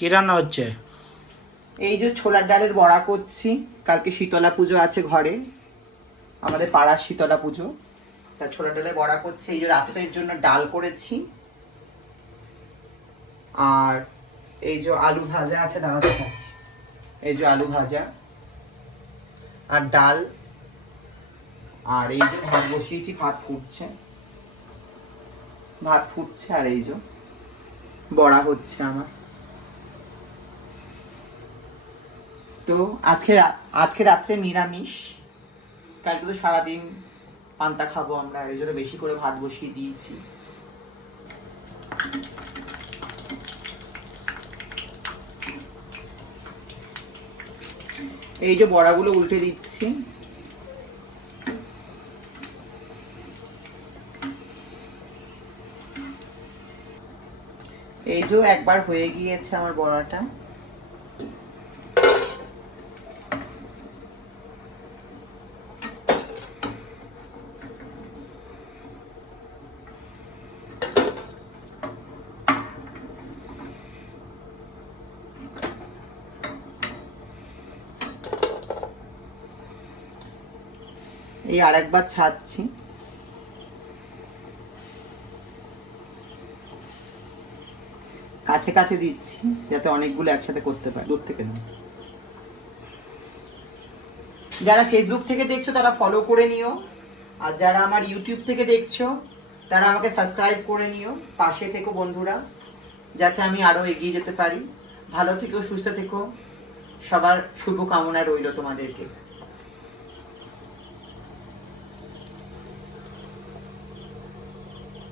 কি রান্না হচ্ছে? এই যে ছোলার ডালের বড়া করছি, কালকে শীতলা পুজো আছে ঘরে, আমাদের পাড়ার শীতলা পুজো। তা ছোলার ডালে বড়া করছি, এই যে রাত্রের জন্য ডাল করেছি। আর এই যে আলু ভাজা আছে দাঁড়া দেখাচ্ছি এই যে আলু ভাজা, আর ডাল, আর এই যে ভাত বসিয়েছি, ভাত ফুটছে। ভাত ফুটছে আর এই যে বড়া হচ্ছে আমার। তো আজকে আজকে রাত্রে নিরামিষ। কালকে তো সারাদিন পান্তা খাব আমরা এই জন্য বেশি করে ভাত বসিয়ে দিয়েছি। এই যে বড়াগুলো উল্টে দিচ্ছি। এই যে একবার হয়ে গিয়েছে আমার বড়াটা। এই আরেকবার ছাড়ছি। কাছে কাছে দিচ্ছি, যাতে অনেকগুলো একসাথে করতে পারে। দূর থেকে না। যারা ফেসবুক থেকে দেখছ, তারা ফলো করে নিও। আর যারা আমার ইউটিউব থেকে দেখছ, তারা আমাকে সাবস্ক্রাইব করে নিও, পাশে থেকো বন্ধুরা, যাতে আমি আরও এগিয়ে যেতে পারি। ভালো থেকো, সুস্থ থেকো। সবার শুভ কামনা রইল তোমাদেরকে।